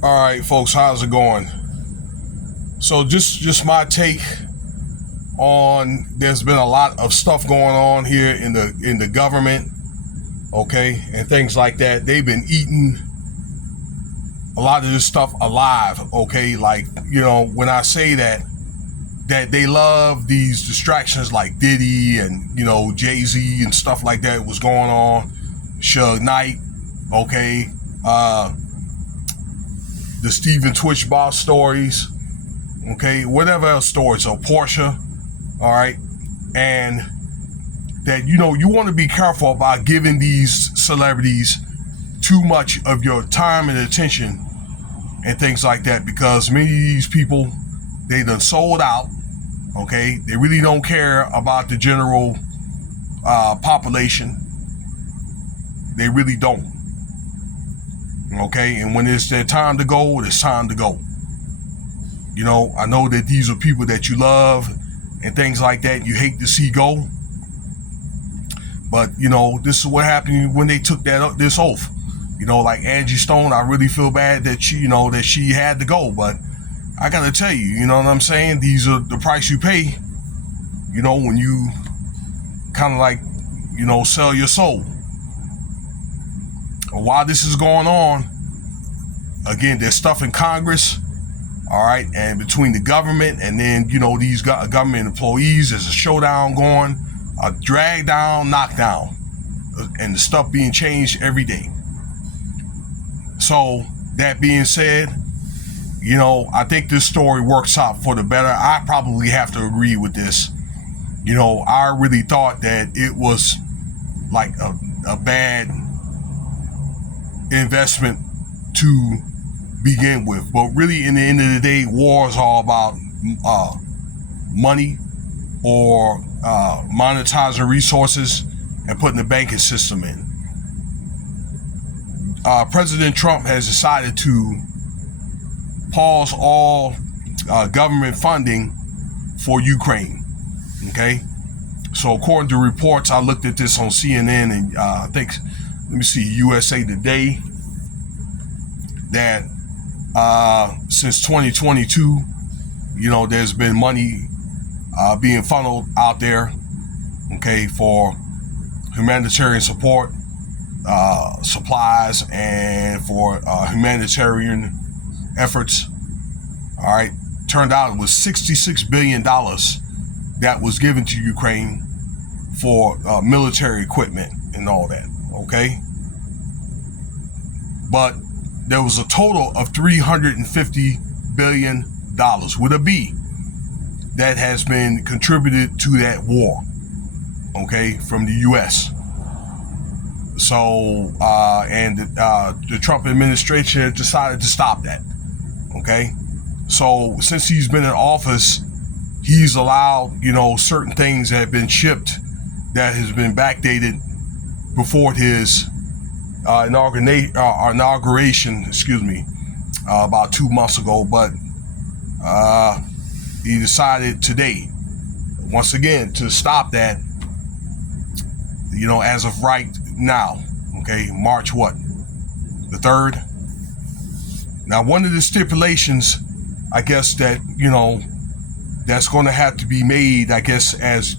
All right, folks, how's it going? So just my take on there's been a lot of stuff going on here in the government, okay, and things like that. They've been eating a lot of this stuff alive, okay? Like, when I say that they love these distractions like Diddy and, Jay-Z and stuff like that was going on, Suge Knight, okay, the Stephen Twitch boss stories, okay, whatever else stories, so Portia, all right, and that, you want to be careful about giving these celebrities too much of your time and attention and things like that, because many of these people, they done sold out, okay, they really don't care about the general population, they really don't, okay, and when it's their time to go, it's time to go. I know that these are people that you love and things like that you hate to see go, but this is what happened when they took this oath. Like Angie Stone, I really feel bad that she had to go, but I gotta tell you, you know what I'm saying, these are the price you pay, when you kind of like, sell your soul. While this is going on, again, there's stuff in Congress, all right, and between the government and then, these government employees, there's a showdown going, a drag down, knockdown, and the stuff being changed every day. So, that being said, I think this story works out for the better. I probably have to agree with this. I really thought that it was like a bad investment to begin with, but really, in the end of the day, war is all about money or monetizing resources and putting the banking system in. President Trump has decided to pause all government funding for Ukraine. Okay, so according to reports, I looked at this on CNN and I think, let me see, USA Today, that since 2022, there's been money being funneled out there, okay, for humanitarian support, supplies, and for humanitarian efforts. All right, turned out it was $66 billion that was given to Ukraine for military equipment and all that, okay? But there was a total of $350 billion with a B that has been contributed to that war, okay, from the U.S. So, and the Trump administration decided to stop that, okay? So, since he's been in office, he's allowed, certain things that have been shipped that has been backdated before his inauguration, about 2 months ago, but he decided today, once again, to stop that, as of right now, okay, March what? The 3rd? Now, one of the stipulations, I guess, that, that's going to have to be made, I guess, as,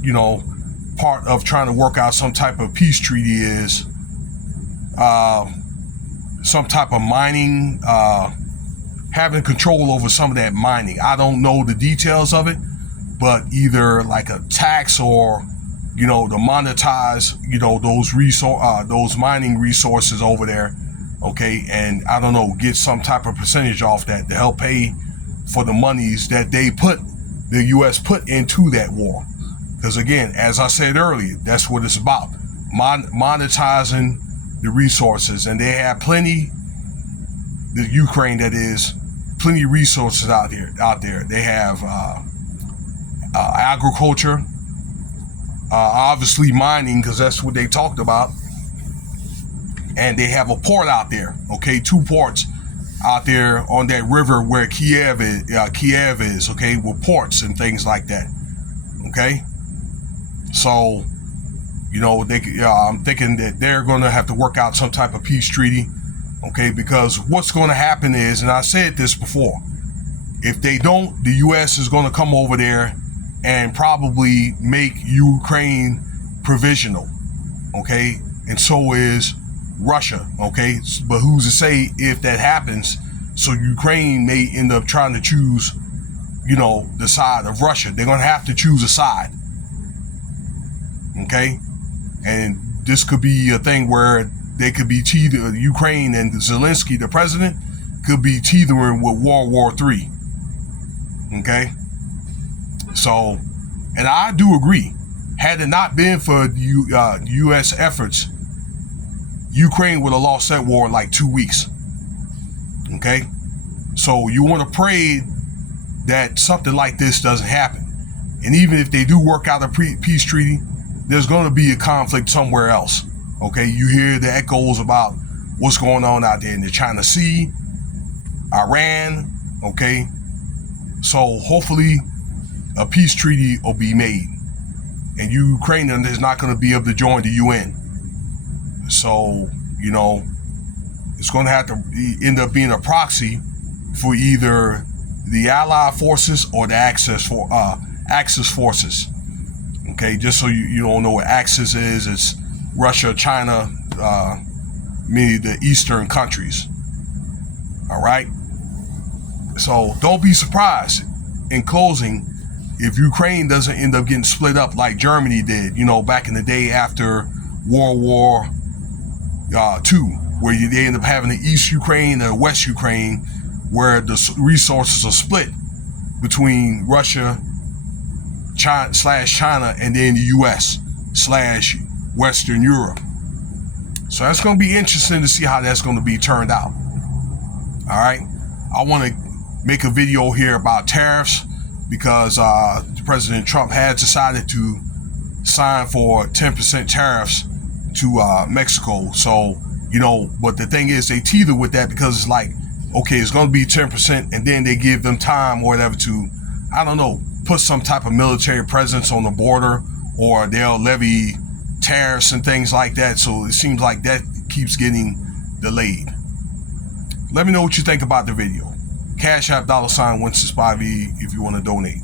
part of trying to work out some type of peace treaty is some type of mining, having control over some of that mining. I don't know the details of it, but either like a tax or, to monetize, those mining resources over there, okay, and I don't know, get some type of percentage off that to help pay for the monies that the U.S. put into that war. Because again, as I said earlier, that's what it's about, monetizing the resources, and they have plenty. The Ukraine, that is, plenty of resources out there. They have agriculture, obviously mining, because that's what they talked about, and they have a port out there. Okay, 2 ports out there on that river where Kiev is. Okay, with ports and things like that. Okay, so I'm thinking that they're going to have to work out some type of peace treaty Okay, because what's going to happen is, and I said this before, if they don't, the U.S. is going to come over there and probably make Ukraine provisional. Okay, and so is Russia. Okay, but who's to say if that happens? So Ukraine may end up trying to choose, the side of Russia. They're going to have to choose a side. Okay, and this could be a thing where they could be Ukraine and Zelensky, the president, could be teetering with World War III. Okay, so, and I do agree. Had it not been for U.S. efforts, Ukraine would have lost that war in like 2 weeks. Okay, so you want to pray that something like this doesn't happen. And even if they do work out a peace treaty, there's going to be a conflict somewhere else. Okay, you hear the echoes about what's going on out there in the China Sea, Iran. Okay, so hopefully a peace treaty will be made, and Ukraine is not going to be able to join the UN. So, it's going to have to end up being a proxy for either the Allied forces or the Axis forces. Okay, just so you don't know what Axis is, it's Russia, China, many of the Eastern countries. All right. So don't be surprised, in closing, if Ukraine doesn't end up getting split up like Germany did, back in the day after World War II, where they end up having the East Ukraine and the West Ukraine, where the resources are split between Russia China and then the US / Western Europe. So that's going to be interesting to see how that's going to be turned out. All right. I want to make a video here about tariffs because President Trump had decided to sign for 10% tariffs to Mexico. So, but the thing is, they teeter with that because it's like, okay, it's going to be 10%, and then they give them time or whatever to, I don't know, put some type of military presence on the border, or they'll levy tariffs and things like that. So it seems like that keeps getting delayed. Let me know what you think about the video. Cash App $Winston5E if you want to donate.